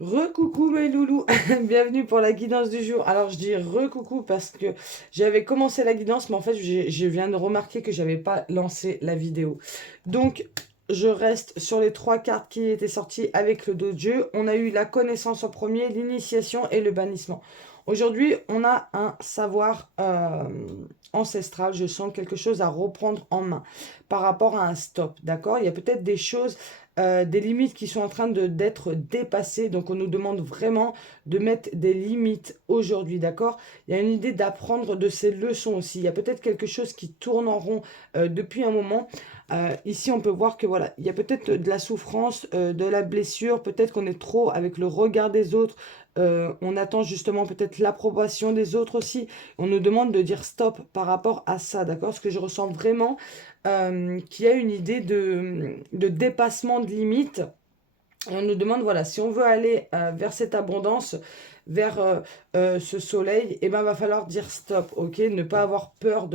Recoucou mes loulous, bienvenue pour la guidance du jour. Alors je dis recoucou parce que j'avais commencé la guidance, mais en fait je viens de remarquer que j'avais pas lancé la vidéo. Donc je reste sur les trois cartes qui étaient sorties avec le dos de jeu. On a eu la connaissance en premier, l'initiation et le bannissement. Aujourd'hui on a un savoir ancestral. Je sens quelque chose à reprendre en main par rapport à un stop, d'accord? Il y a peut-être des choses des limites qui sont en train d'être dépassées. Donc, on nous demande vraiment de mettre des limites aujourd'hui, d'accord? Il y a une idée d'apprendre de ces leçons aussi. Il y a peut-être quelque chose qui tourne en rond depuis un moment. Ici, on peut voir que voilà, il y a peut-être de la souffrance, de la blessure. Peut-être qu'on est trop avec le regard des autres. On attend justement peut-être l'approbation des autres aussi. On nous demande de dire stop par rapport à ça, d'accord? Ce que je ressens vraiment, qui a une idée de dépassement de limite. Et on nous demande, voilà, si on veut aller vers cette abondance, vers ce soleil, et ben va falloir dire stop, ok? Ne pas avoir peur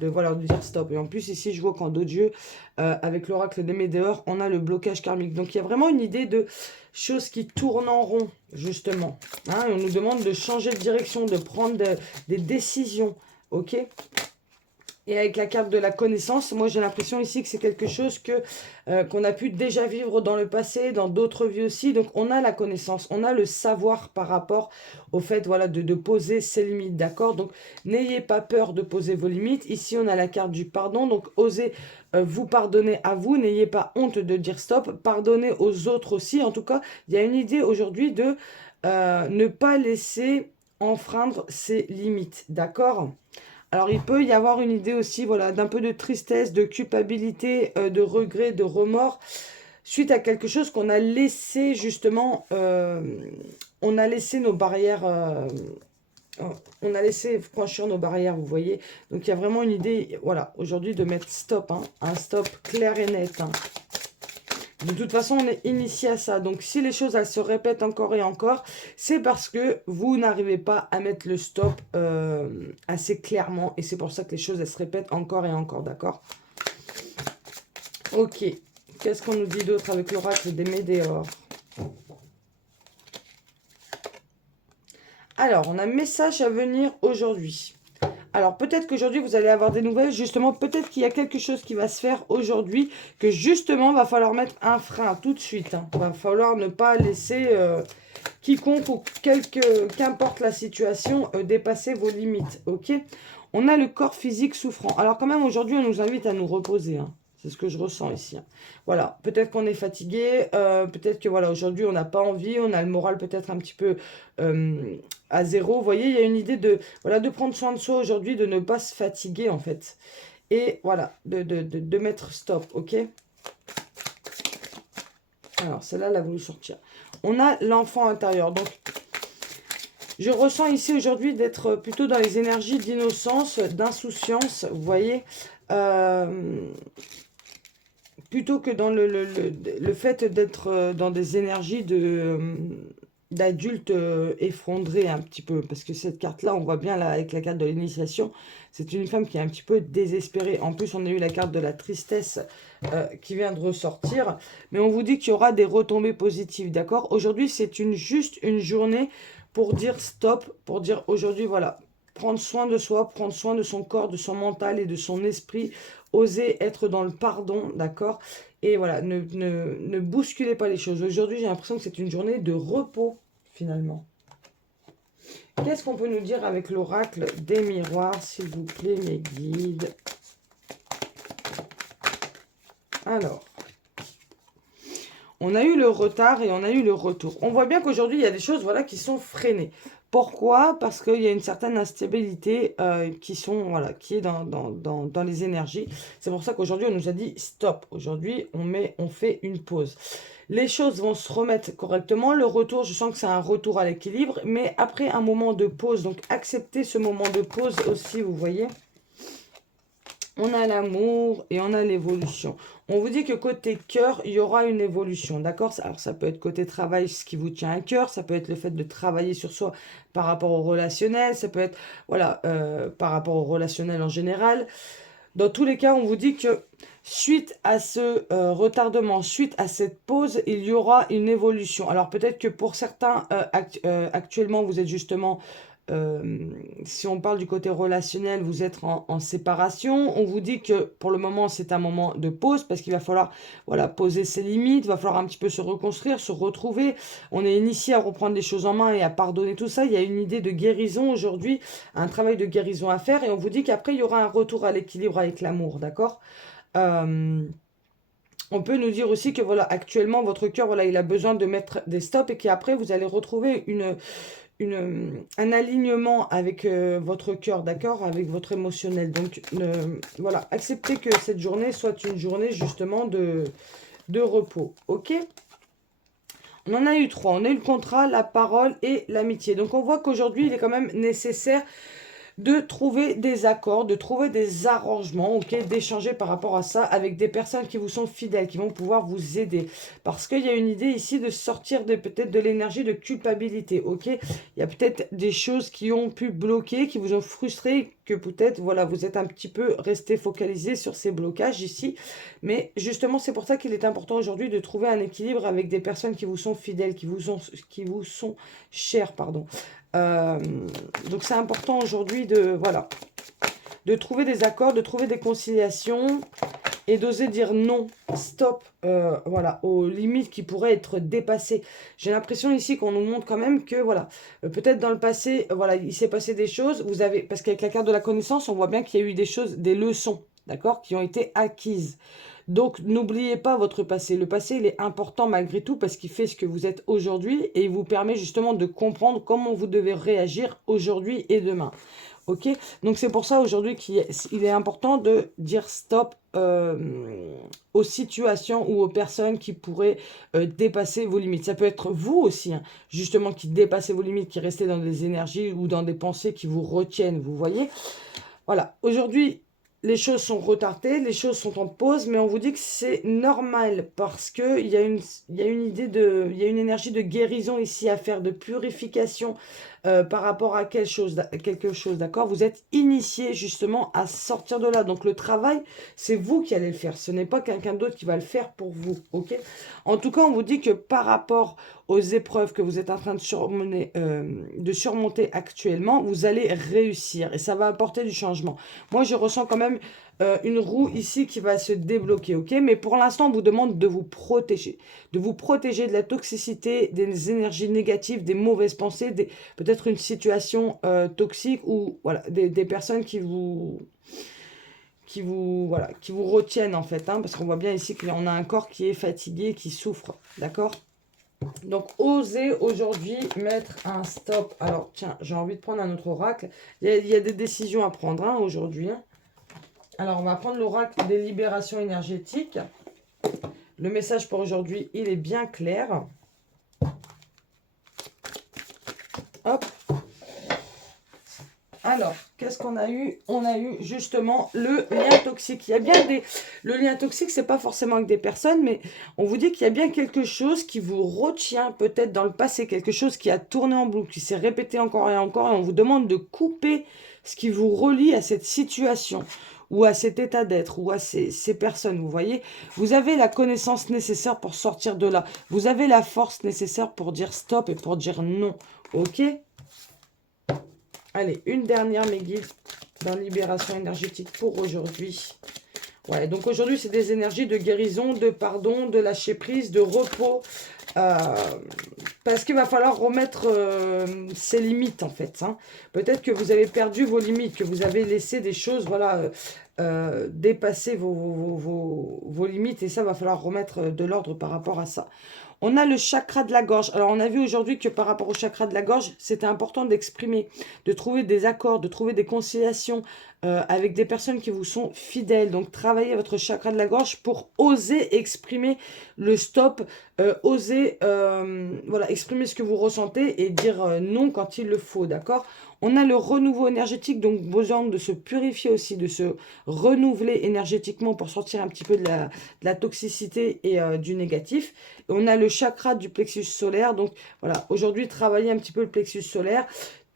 voilà, de dire stop. Et en plus, ici, je vois qu'en dos de Dieu, avec l'oracle des Médéors, on a le blocage karmique. Donc, il y a vraiment une idée de choses qui tournent en rond, justement. Hein, et on nous demande de changer de direction, de prendre des décisions, ok? Et avec la carte de la connaissance, moi j'ai l'impression ici que c'est quelque chose qu'on a pu déjà vivre dans le passé, dans d'autres vies aussi. Donc on a la connaissance, on a le savoir par rapport au fait voilà, de poser ses limites, d'accord? Donc n'ayez pas peur de poser vos limites. Ici on a la carte du pardon, donc osez vous pardonner à vous. N'ayez pas honte de dire stop, pardonnez aux autres aussi. En tout cas, il y a une idée aujourd'hui de ne pas laisser enfreindre ses limites, d'accord? Alors, il peut y avoir une idée aussi, voilà, d'un peu de tristesse, de culpabilité, de regret, de remords, suite à quelque chose qu'on a laissé justement, on a laissé nos barrières, on a laissé franchir nos barrières, vous voyez. Donc, il y a vraiment une idée, voilà, aujourd'hui de mettre stop, hein, un stop clair et net, hein. De toute façon, on est initié à ça. Donc, si les choses, elles se répètent encore et encore, c'est parce que vous n'arrivez pas à mettre le stop assez clairement. Et c'est pour ça que les choses, elles se répètent encore et encore, d'accord? Ok. Qu'est-ce qu'on nous dit d'autre avec l'oracle des Médéors? Alors, on a un message à venir aujourd'hui. Alors, peut-être qu'aujourd'hui, vous allez avoir des nouvelles. Justement, peut-être qu'il y a quelque chose qui va se faire aujourd'hui, que justement, va falloir mettre un frein tout de suite, hein. Va falloir ne pas laisser quiconque ou qu'importe la situation, dépasser vos limites, ok? On a le corps physique souffrant. Alors quand même, aujourd'hui, on nous invite à nous reposer, hein. C'est ce que je ressens ici, hein. Voilà, peut-être qu'on est fatigué, peut-être que voilà, aujourd'hui, on n'a pas envie, on a le moral peut-être un petit peu à zéro. Vous voyez, il y a une idée de, voilà, de prendre soin de soi aujourd'hui, de ne pas se fatiguer, en fait. Et voilà, de mettre stop, ok? Alors, celle-là, elle a voulu sortir. On a l'enfant intérieur. Donc, je ressens ici aujourd'hui d'être plutôt dans les énergies d'innocence, d'insouciance, vous voyez, plutôt que dans le fait d'être dans des énergies d'adultes effondrés un petit peu. Parce que cette carte-là, on voit bien là, avec la carte de l'initiation, c'est une femme qui est un petit peu désespérée. En plus, on a eu la carte de la tristesse qui vient de ressortir. Mais on vous dit qu'il y aura des retombées positives, d'accord? Aujourd'hui, c'est juste une journée pour dire stop, pour dire aujourd'hui, voilà, prendre soin de soi, prendre soin de son corps, de son mental et de son esprit, oser être dans le pardon, d'accord? Et voilà, ne bousculez pas les choses. Aujourd'hui, j'ai l'impression que c'est une journée de repos, finalement. Qu'est-ce qu'on peut nous dire avec l'oracle des miroirs, s'il vous plaît, mes guides? Alors, on a eu le retard et on a eu le retour. On voit bien qu'aujourd'hui, il y a des choses voilà, qui sont freinées. Pourquoi? Parce qu'il y a une certaine instabilité voilà, qui est dans les énergies. C'est pour ça qu'aujourd'hui, on nous a dit stop. Aujourd'hui, on fait une pause. Les choses vont se remettre correctement. Le retour, je sens que c'est un retour à l'équilibre. Mais après un moment de pause, donc acceptez ce moment de pause aussi, vous voyez. On a l'amour et on a l'évolution. On vous dit que côté cœur, il y aura une évolution, d'accord? Alors ça peut être côté travail, ce qui vous tient à cœur, ça peut être le fait de travailler sur soi par rapport au relationnel, ça peut être, voilà, par rapport au relationnel en général. Dans tous les cas, on vous dit que suite à ce retardement, suite à cette pause, il y aura une évolution. Alors peut-être que pour certains, actuellement, vous êtes justement, si on parle du côté relationnel, vous êtes en séparation. On vous dit que pour le moment, c'est un moment de pause parce qu'il va falloir, voilà, poser ses limites, il va falloir un petit peu se reconstruire, se retrouver. On est initié à reprendre les choses en main et à pardonner tout ça. Il y a une idée de guérison aujourd'hui, un travail de guérison à faire et on vous dit qu'après, il y aura un retour à l'équilibre avec l'amour, d'accord? Euh, on peut nous dire aussi que voilà, actuellement, votre cœur, voilà, il a besoin de mettre des stops et qu'après, vous allez retrouver un alignement avec votre cœur, d'accord, avec votre émotionnel. Donc, voilà, acceptez que cette journée soit une journée justement de repos, ok? On en a eu trois. On a eu le contrat, la parole et l'amitié. Donc, on voit qu'aujourd'hui, il est quand même nécessaire de trouver des accords, de trouver des arrangements, ok, d'échanger par rapport à ça avec des personnes qui vous sont fidèles, qui vont pouvoir vous aider. Parce qu'il y a une idée ici de sortir peut-être de l'énergie de culpabilité, ok. Il y a peut-être des choses qui ont pu bloquer, qui vous ont frustré, que peut-être, voilà, vous êtes un petit peu resté focalisé sur ces blocages ici. Mais justement, c'est pour ça qu'il est important aujourd'hui de trouver un équilibre avec des personnes qui vous sont fidèles, qui vous sont chères, pardon. Euh, donc c'est important aujourd'hui de, voilà, de trouver des accords, de trouver des conciliations et d'oser dire non, stop, voilà, aux limites qui pourraient être dépassées. J'ai l'impression ici qu'on nous montre quand même que, voilà, peut-être dans le passé, voilà, il s'est passé des choses, vous avez, parce qu'avec la carte de la connaissance, on voit bien qu'il y a eu des choses, des leçons, d'accord, qui ont été acquises. Donc, n'oubliez pas votre passé. Le passé, il est important malgré tout parce qu'il fait ce que vous êtes aujourd'hui et il vous permet justement de comprendre comment vous devez réagir aujourd'hui et demain. Ok? Donc, c'est pour ça aujourd'hui qu'il est important de dire stop aux situations ou aux personnes qui pourraient dépasser vos limites. Ça peut être vous aussi, hein, justement, qui dépassez vos limites, qui restez dans des énergies ou dans des pensées qui vous retiennent, vous voyez? Voilà. Aujourd'hui, les choses sont retardées, les choses sont en pause, mais on vous dit que c'est normal parce que il y a une idée il y a une énergie de guérison ici à faire, de purification par rapport à quelque chose, d'accord? Vous êtes initié justement à sortir de là. Donc le travail, c'est vous qui allez le faire. Ce n'est pas quelqu'un d'autre qui va le faire pour vous, ok? En tout cas, on vous dit que par rapport aux épreuves que vous êtes en train de surmonter actuellement, vous allez réussir et ça va apporter du changement. Moi, je ressens quand même une roue ici qui va se débloquer, ok? Mais pour l'instant, on vous demande de vous protéger. De vous protéger de la toxicité, des énergies négatives, des mauvaises pensées, peut-être une situation toxique ou voilà, des personnes voilà, qui vous retiennent en fait, hein, parce qu'on voit bien ici qu'on a un corps qui est fatigué, qui souffre, d'accord? Donc, osez aujourd'hui mettre un stop. Alors, tiens, j'ai envie de prendre un autre oracle. Il y a des décisions à prendre hein, aujourd'hui. Hein. Alors, on va prendre l'oracle des libérations énergétiques. Le message pour aujourd'hui, il est bien clair. Hop. Alors, qu'est-ce qu'on a eu? On a eu justement le lien toxique. Il y a bien le lien toxique, c'est pas forcément avec des personnes, mais on vous dit qu'il y a bien quelque chose qui vous retient peut-être dans le passé, quelque chose qui a tourné en boucle, qui s'est répété encore et encore, et on vous demande de couper ce qui vous relie à cette situation, ou à cet état d'être, ou à ces personnes, vous voyez. Vous avez la connaissance nécessaire pour sortir de là. Vous avez la force nécessaire pour dire stop et pour dire non, ok? Allez, une dernière, mes guides, dans Libération énergétique pour aujourd'hui. Ouais, donc aujourd'hui, c'est des énergies de guérison, de pardon, de lâcher prise, de repos. Parce qu'il va falloir remettre ses limites, en fait. Hein. Peut-être que vous avez perdu vos limites, que vous avez laissé des choses, voilà, dépasser vos limites. Et ça, va falloir remettre de l'ordre par rapport à ça. On a le chakra de la gorge. Alors, on a vu aujourd'hui que par rapport au chakra de la gorge, c'était important d'exprimer, de trouver des accords, de trouver des conciliations avec des personnes qui vous sont fidèles. Donc, travaillez votre chakra de la gorge pour oser exprimer le stop, oser voilà, exprimer ce que vous ressentez et dire non quand il le faut, d'accord? On a le renouveau énergétique, donc besoin de se purifier aussi, de se renouveler énergétiquement pour sortir un petit peu de la toxicité et du négatif. Et on a le chakra du plexus solaire, donc voilà, aujourd'hui, travailler un petit peu le plexus solaire,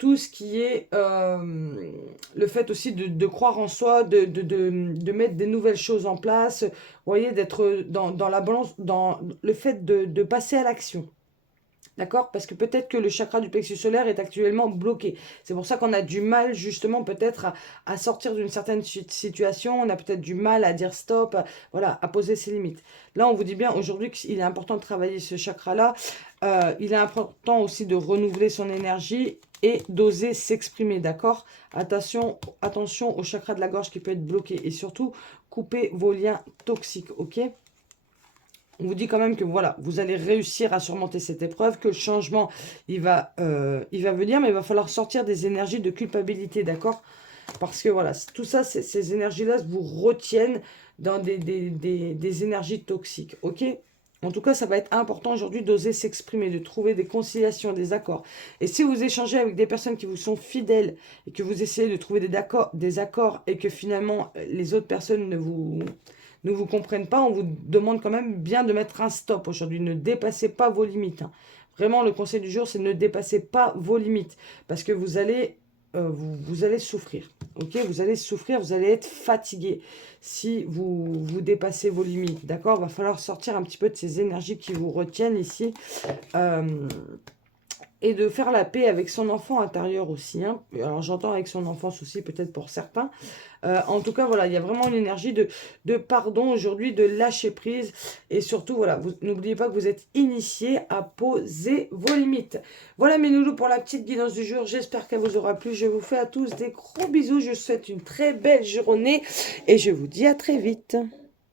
tout ce qui est le fait aussi de croire en soi, de mettre des nouvelles choses en place, vous voyez, d'être dans la balance, dans le fait de passer à l'action. D'accord? Parce que peut-être que le chakra du plexus solaire est actuellement bloqué. C'est pour ça qu'on a du mal justement peut-être à sortir d'une certaine situation. On a peut-être du mal à dire stop, voilà, à poser ses limites. Là, on vous dit bien aujourd'hui qu'il est important de travailler ce chakra-là. Il est important aussi de renouveler son énergie et d'oser s'exprimer, d'accord? Attention au chakra de la gorge qui peut être bloqué. Et surtout, coupez vos liens toxiques, ok? On vous dit quand même que voilà, vous allez réussir à surmonter cette épreuve, que le changement, il va venir, mais il va falloir sortir des énergies de culpabilité, d'accord? Parce que voilà, tout ça, ces énergies-là vous retiennent dans des énergies toxiques, ok? En tout cas, ça va être important aujourd'hui d'oser s'exprimer, de trouver des conciliations, des accords. Et si vous échangez avec des personnes qui vous sont fidèles et que vous essayez de trouver des accords et que finalement les autres personnes ne vous comprennent pas, on vous demande quand même bien de mettre un stop aujourd'hui. Ne dépassez pas vos limites, hein. Vraiment, le conseil du jour, c'est ne dépassez pas vos limites. Parce que vous allez souffrir. Ok, vous allez souffrir, vous allez être fatigué si vous dépassez vos limites. D'accord? Il va falloir sortir un petit peu de ces énergies qui vous retiennent ici. Et de faire la paix avec son enfant intérieur aussi, hein. Alors j'entends avec son enfance aussi, peut-être pour certains. En tout cas, voilà, il y a vraiment une énergie de pardon aujourd'hui, de lâcher prise. Et surtout, voilà, n'oubliez pas que vous êtes initié à poser vos limites. Voilà mes loulous pour la petite guidance du jour. J'espère qu'elle vous aura plu. Je vous fais à tous des gros bisous. Je vous souhaite une très belle journée. Et je vous dis à très vite.